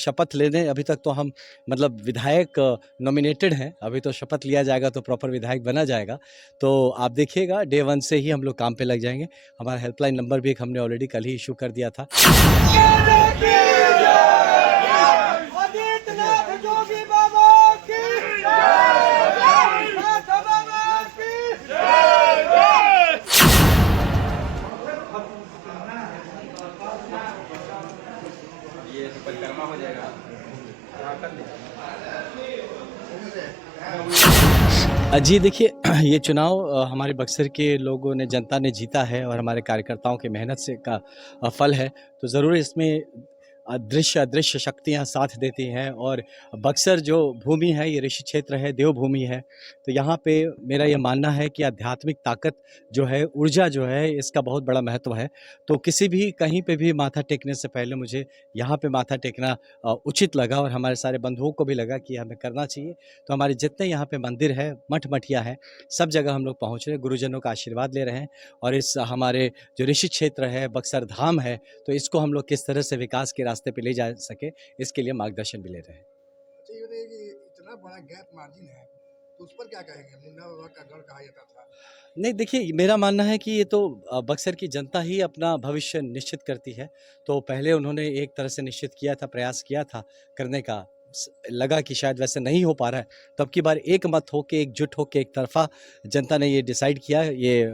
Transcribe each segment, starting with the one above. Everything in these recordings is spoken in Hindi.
शपथ लेने अभी तक तो हम मतलब विधायक नॉमिनेटेड हैं, अभी तो शपथ लिया जाएगा तो प्रॉपर विधायक बना जाएगा। तो आप देखिएगा डे 1 से ही हम लोग काम पे लग जाएंगे। हमारा हेल्पलाइन नंबर भी एक हमने ऑलरेडी कल ही इशू कर दिया था। ये तो परिक्रमा हो जाएगा। जी देखिए ये चुनाव हमारे बक्सर के लोगों ने, जनता ने जीता है और हमारे कार्यकर्ताओं की मेहनत से का फल है। तो ज़रूर इसमें दृश्य अदृश्य शक्तियाँ साथ देती हैं और बक्सर जो भूमि है ये ऋषि क्षेत्र है, देवभूमि है। तो यहाँ पे मेरा ये मानना है कि आध्यात्मिक ताकत जो है, ऊर्जा जो है, इसका बहुत बड़ा महत्व है। तो किसी भी कहीं पे भी माथा टेकने से पहले मुझे यहाँ पे माथा टेकना उचित लगा और हमारे सारे बंधुओं को भी लगा कि हमें करना चाहिए। तो हमारे जितने यहाँ पे मंदिर है, मठ मठिया है, सब जगह हम लोग पहुँच रहे हैं, गुरुजनों का आशीर्वाद ले रहे हैं और इस हमारे जो ऋषि क्षेत्र है, बक्सर धाम है, तो इसको हम लोग किस तरह से विकास के रास्ते पे ले जा सके, इसके लिए मार्गदर्शन भी ले रहे हैं। अच्छा, ये बताइए कि इतना बड़ा गैप मार्जिन है, तो उस पर क्या कहेंगे? मुन्ना बाबा का गढ़ कहा जाता था। नहीं देखिए, मेरा मानना है कि ये तो बक्सर की जनता ही अपना भविष्य निश्चित करती है। तो पहले उन्होंने एक तरह से निश्चित किया था, प्रयास किया था करने का, लगा कि शायद वैसे नहीं हो पा रहा है, तो अब की बार एक मत होके, एकजुट होके, एक तरफा जनता ने ये डिसाइड किया, ये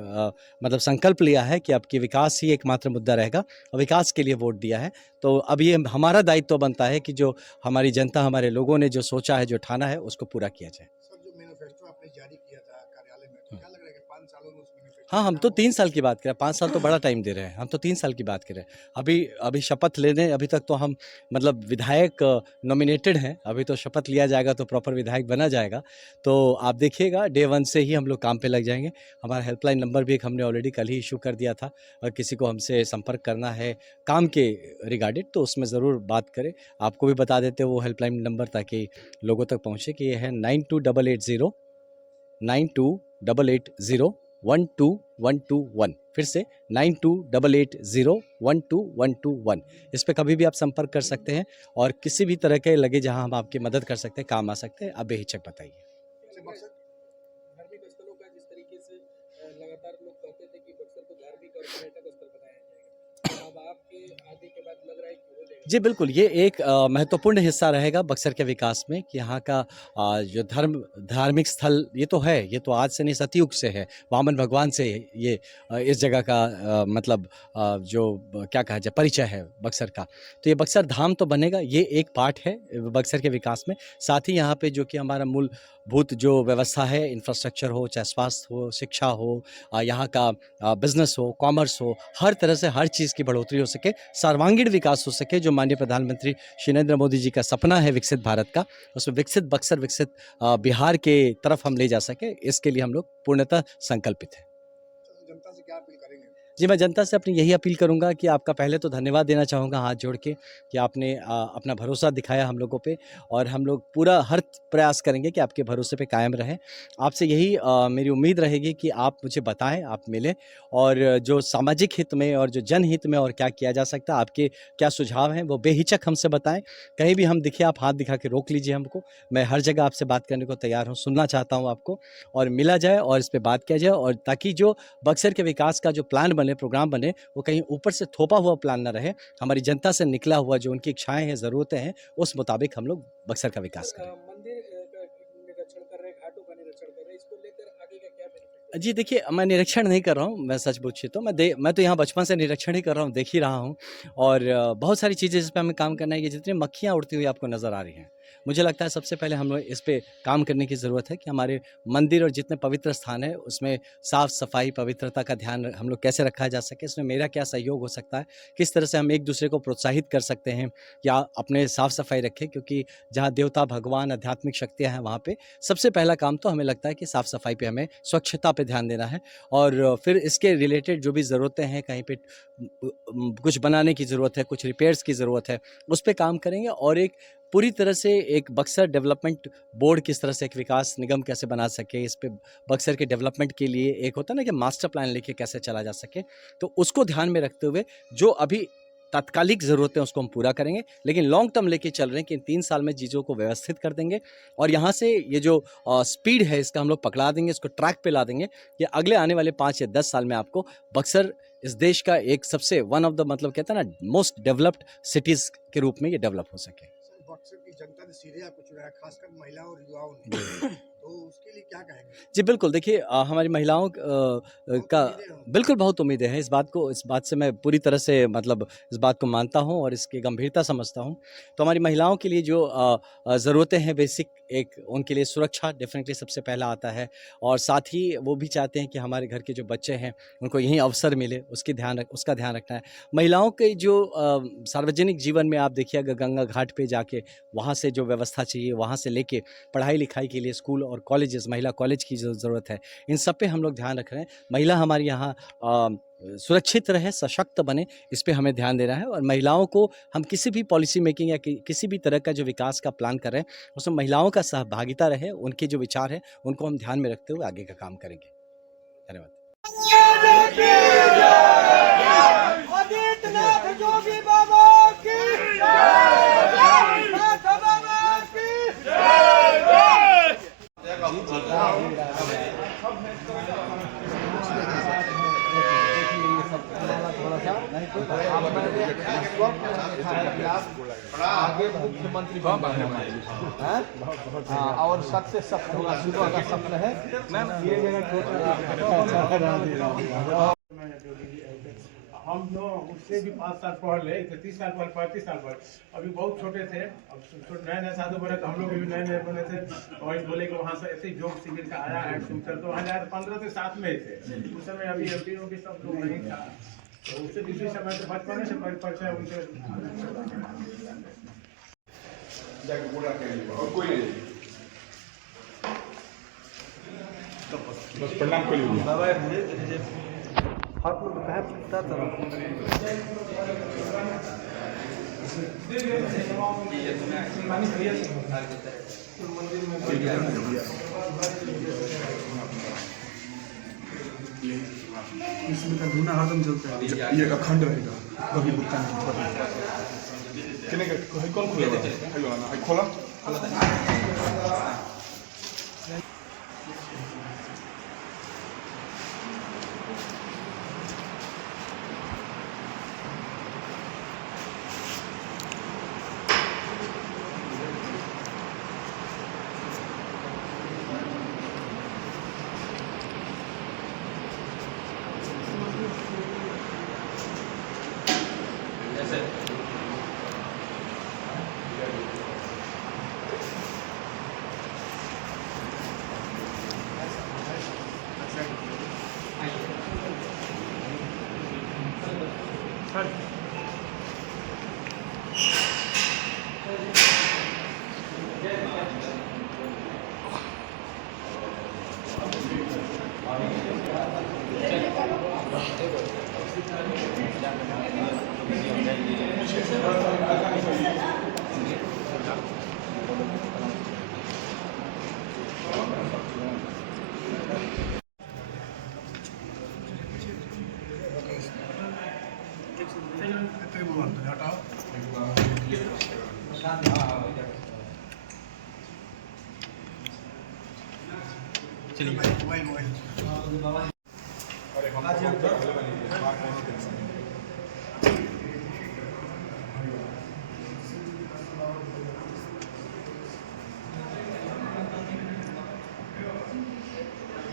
मतलब संकल्प लिया है कि अब की विकास ही एकमात्र मुद्दा रहेगा और विकास के लिए वोट दिया है। तो अब ये हमारा दायित्व बनता है कि जो हमारी जनता, हमारे लोगों ने जो सोचा है, जो ठाना है, उसको पूरा किया जाए। सर, जो मैनिफेस्टो आपने जारी किया था कार्यालय में, तो क्या लग रहा है कि 5 सालों में उस मैनिफेस्टो हाँ, हम तो 3 साल की बात कर रहे हैं, 5 साल तो बड़ा टाइम दे रहे हैं, हम तो 3 साल की बात कर रहे हैं। अभी शपथ लेने अभी तक तो हम मतलब विधायक नॉमिनेटेड हैं, अभी तो शपथ लिया जाएगा तो प्रॉपर विधायक बना जाएगा। तो आप देखिएगा डे 1 से ही हम लोग काम पे लग जाएंगे। हमारा हेल्पलाइन नंबर भी एक हमने ऑलरेडी कल ही इशू कर दिया था और किसी को हमसे संपर्क करना है काम के रिगार्डेड तो उसमें ज़रूर बात करें। आपको भी बता देते हैं वो हेल्पलाइन नंबर ताकि लोगों तक पहुँचे कि ये है 9288012121। फिर से 9288012121। इस पे कभी भी आप संपर्क कर सकते हैं और किसी भी तरह के लगे जहां हम आपकी मदद कर सकते हैं, काम आ सकते हैं, आप बेहिचक बताइए। बक्सर धार्मिक स्थलों का जिस तरीके से लगातार लोग कहते थे कि बक्सर को धार्मिक और पर्यटक स्थल बनाया जाएगा, अब आपके आने के बाद लग रहा है कि हो जाएगा। जी बिल्कुल, ये एक महत्वपूर्ण हिस्सा रहेगा बक्सर के विकास में कि यहाँ का जो धार्मिक स्थल ये तो है, ये तो आज से नहीं सतयुग से है, वामन भगवान से ये इस जगह का मतलब क्या कहा जाए परिचय है बक्सर का। तो ये बक्सर धाम तो बनेगा, ये एक पार्ट है बक्सर के विकास में। साथ ही यहाँ पे जो कि हमारा मूलभूत जो व्यवस्था है, इंफ्रास्ट्रक्चर हो, चाहे स्वास्थ्य हो, शिक्षा हो, यहाँ का बिजनेस हो, कॉमर्स हो, हर तरह से हर चीज़ की बढ़ोतरी हो सके, सर्वांगीण विकास हो सके, जो माननीय प्रधानमंत्री श्री नरेंद्र मोदी जी का सपना है विकसित भारत का, उसमें विकसित बक्सर, विकसित बिहार के तरफ हम ले जा सके, इसके लिए हम लोग पूर्णतः संकल्पित हैं। जनता से क्या अपील करेंगे? जी, मैं जनता से अपनी यही अपील करूंगा कि आपका पहले तो धन्यवाद देना चाहूँगा हाथ जोड़ के कि आपने अपना भरोसा दिखाया हम लोगों पे और हम लोग पूरा हर प्रयास करेंगे कि आपके भरोसे पे कायम रहें। आपसे यही मेरी उम्मीद रहेगी कि आप मुझे बताएं, आप मिलें और जो सामाजिक हित में और जो जनहित में और क्या किया जा सकता है, आपके क्या सुझाव हैं, वो बेहिचक हमसे बताएं। कहीं भी हम दिखे, आप हाथ दिखा के रोक लीजिए हमको। मैं हर जगह आपसे बात करने को तैयार हूँ, सुनना चाहता हूँ आपको और मिला जाए और इस पर बात किया जाए और ताकि जो बक्सर के विकास का जो प्लान बने, प्रोग्राम बने, वो कहीं ऊपर से थोपा हुआ प्लान ना रहे, हमारी जनता से निकला हुआ जो उनकी इच्छाएं हैं, ज़रूरतें हैं, उस मुताबिक हम लोग बक्सर का विकास करें। मंदिर का निरीक्षण कर रहे हैं, घाटों का निरीक्षण कर रहे हैं, इसको लेकर आगे का क्या बेनिफिट? जी देखिए, मैं निरीक्षण नहीं कर रहा हूँ, मैं सच पूछिए तो मैं तो यहाँ बचपन से निरीक्षण ही कर रहा हूँ, देख ही रहा हूँ और बहुत सारी चीज़ें जिस पे हमें काम करना है, ये जितनी मक्खियाँ उड़ती हुई आपको नज़र आ रही हैं, मुझे लगता है सबसे पहले हम लोग इस पे काम करने की ज़रूरत है कि हमारे मंदिर और जितने पवित्र स्थान हैं, उसमें साफ़-सफ़ाई, पवित्रता का ध्यान हम लोग कैसे रखा जा सके, इसमें मेरा क्या सहयोग हो सकता है, किस तरह से हम एक-दूसरे को प्रोत्साहित कर सकते हैं या अपने साफ़-सफ़ाई रखें क्योंकि जहाँ देवता, भगवान, आध्यात्मिक शक्तियाँ हैं, वहाँ पे सबसे पहला काम तो हमें लगता है कि साफ़-सफ़ाई पे हमें, स्वच्छता पे ध्यान देना है और फिर इसके रिलेटेड जो भी ज़रूरतें हैं, कहीं पे कुछ बनाने की ज़रूरत है, कुछ रिपेयर्स की ज़रूरत है, उस पे काम करेंगे और एक पूरी तरह से एक बक्सर डेवलपमेंट बोर्ड किस तरह से एक विकास निगम कैसे बना सके, इस पे बक्सर के डेवलपमेंट के लिए एक होता है ना कि मास्टर प्लान लेके कैसे चला जा सके, तो उसको ध्यान में रखते हुए जो अभी तात्कालिक ज़रूरतें उसको हम पूरा करेंगे, लेकिन लॉन्ग टर्म लेके चल रहे हैं कि इन 3 साल में चीज़ों को व्यवस्थित कर देंगे और यहाँ से ये जो स्पीड है इसका हम लोग पकड़ा देंगे, इसको ट्रैक पे ला देंगे कि अगले आने वाले 5 या 10 साल में आपको बक्सर इस देश का एक सबसे वन ऑफ द मतलब कहते हैं ना मोस्ट डेवलप्ड सिटीज़ के रूप में ये डेवलप हो सके। सर, बक्सर की जनता ने सीधे आपको चुनाया, खासकर महिलाओं और युवाओं ने, तो उसके लिए क्या कहेंगे? जी बिल्कुल, देखिए हमारी महिलाओं का उम्मीदें होंगी। बिल्कुल बहुत उम्मीदें हैं। इस बात से मैं पूरी तरह से मतलब इस बात को मानता हूँ और इसकी गंभीरता समझता हूँ। तो हमारी महिलाओं के लिए जो ज़रूरतें हैं बेसिक, एक उनके लिए सुरक्षा डेफ़िनेटली सबसे पहला आता है और साथ ही वो भी चाहते हैं कि हमारे घर के जो बच्चे हैं उनको यहीं अवसर मिले, उसका ध्यान रखना है। महिलाओं के जो सार्वजनिक जीवन में आप देखिए अगर गंगा घाट पे जाके वहाँ से जो व्यवस्था चाहिए, वहाँ से लेके पढ़ाई-लिखाई के लिए स्कूल और कॉलेजेस, महिला कॉलेज की जो ज़रूरत है, इन सब पे हम लोग ध्यान रख रहे हैं। महिला हमारी यहाँ सुरक्षित रहे, सशक्त बने, इस पे हमें ध्यान देना है और महिलाओं को हम किसी भी पॉलिसी मेकिंग या किसी भी तरह का जो विकास का प्लान कर रहे हैं, उसमें महिलाओं का सहभागिता रहे, उनके जो विचार हैं, उनको हम ध्यान में रखते हुए आगे का काम करेंगे। धन्यवाद। आदित्यनाथ जोगी बाबा की जय, नाथ बाबा की आगे मुख्यमंत्री और सबसे सख्त होगा, सुबह का सपना है। ये हम लोग उससे भी 5 साल पढ़ ले, 30 साल पढ़, 35 साल पढ़, अभी बहुत छोटे थे। अब नए नए साधु बने तो हम लोग भी नए नए बने थे और बोले कि वहाँ से ऐसे ही योग शिविर का आया है फ्यूचर, तो वहाँ जाए 15 से 7 में ही थे उस समय। अभी एमपी की सब लोग नहीं था, तो उससे इसी समय से बचपन से परिचय उनसे। बस प्रणाम करिए। हाथ में कहा फटता इसमें का धुना हरदम चलता है, ये अखंड रहेगा, कभी रुकता नहीं। किने का कौन खोला? खोला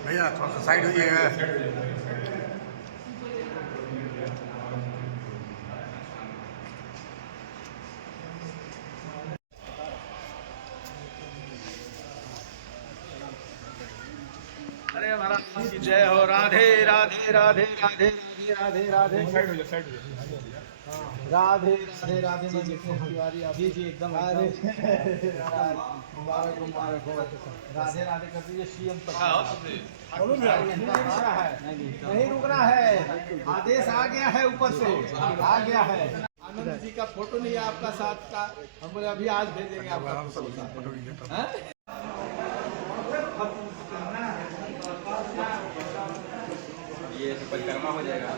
भैया थोड़ा सा साइड हो जाइएगा। अरे महाराज की जय हो। राधे राधे राधे राधे राधे राधे साइड हो जा। राधे राधे राधे। मैं तिवारी आप जी एकदम मुबारक मुबारक हो। राधे राधे कर दीजिए। सीएम तक नहीं रुकना है, आदेश आ गया है ऊपर से, आ गया है। आनंद जी का फोटो नहीं है आपका साथ का, हम बोले अभी आज भेजेंगे आपका फोटो। ये तो परिक्रमा हो जाएगा।